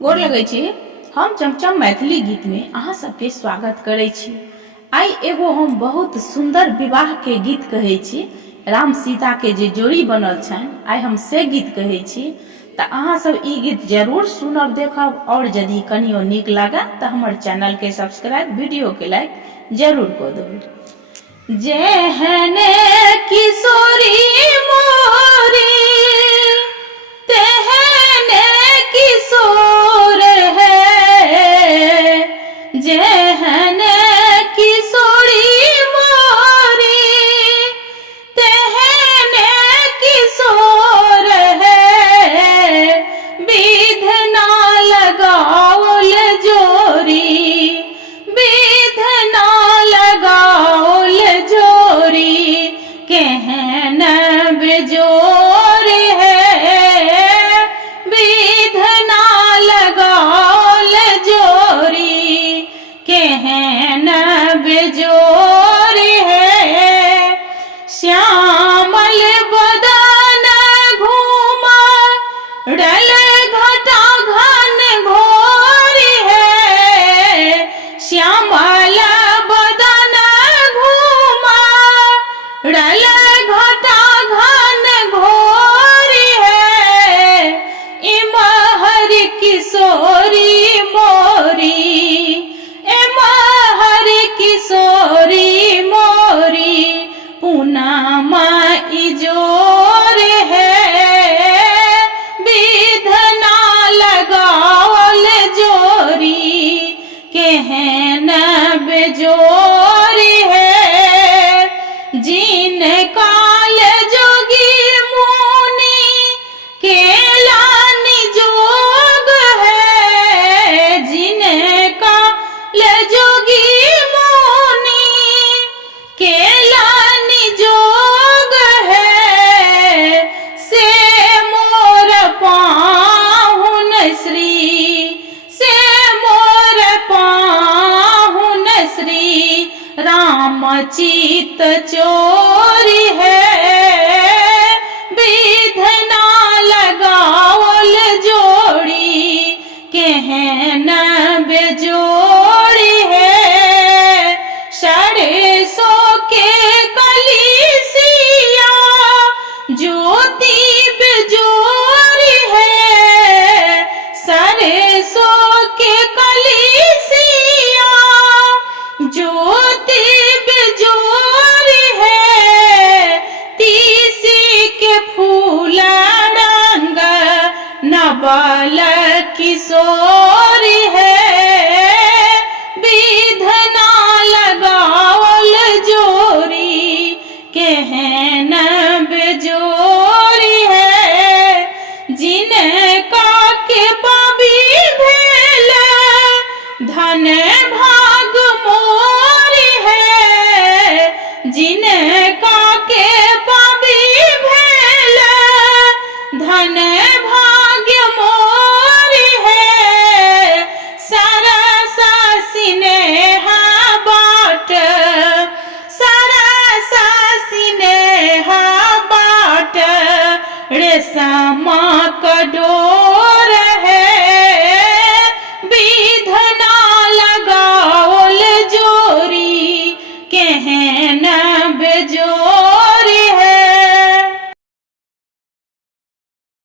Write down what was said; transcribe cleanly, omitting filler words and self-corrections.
गोर लगै छी। हम चमचम मैथिली गीत में अहाँ सबके स्वागत करै छी। आई एगो हम बहुत सुंदर विवाह के गीत कहै छी। राम सीता के जे जोड़ी बनल छन, आई हम से गीत कहै छी। त अहाँ सब ई गीत जरूर सुनब, देखब, और यदि कनियो नीक लागे त हमर चैनल के सब्सक्राइब, वीडियो के लाइक जरूर कर देबै। जेहने किशोरी मोरी तेहने किशोर है, जेहने किशोरी मोरी तेहने किशोर है, विधना लगाओल जोरी, विधना लगाओल जोरी, केहन बेजोर है, विधना लगाओल जोरी, केहन बेजोर है। श्यामल बदन घूमड़ल घटा घन घोर है, श्यामल बदन घूमड़ल घटा घन घोर है, इमहर किशोरी मोरी, इमहर किशोरी मोरी, पूनमा इजोर है, विधना लगाओल जोरी, केहन बेजोर है। जिन काल जोगी मुनि केला निजोग है, जिन काल जोगी मुनि केला निजोग है, से मोर पाहुन श्री, से मोर पाहुन श्री राम चित चोर है, विधना लगाओल जोड़ी, केहन बेजोड़ है। सरसो के कलिसिया ज्योति बेजोर है, सरसो के कलिसिया ज्योति बेजोर है, तीसी के फूल रंग नवल किशोर है, विधना लगाओल जोरी, केहन बेजोर है। जिनका के पाबी भेल धन भाग मोर है, जिनका के पाबी भेल धन भाग्य मोर है, सरसा स्नेहा बाट, सरसा स्नेहा बाट, रेशम कडोर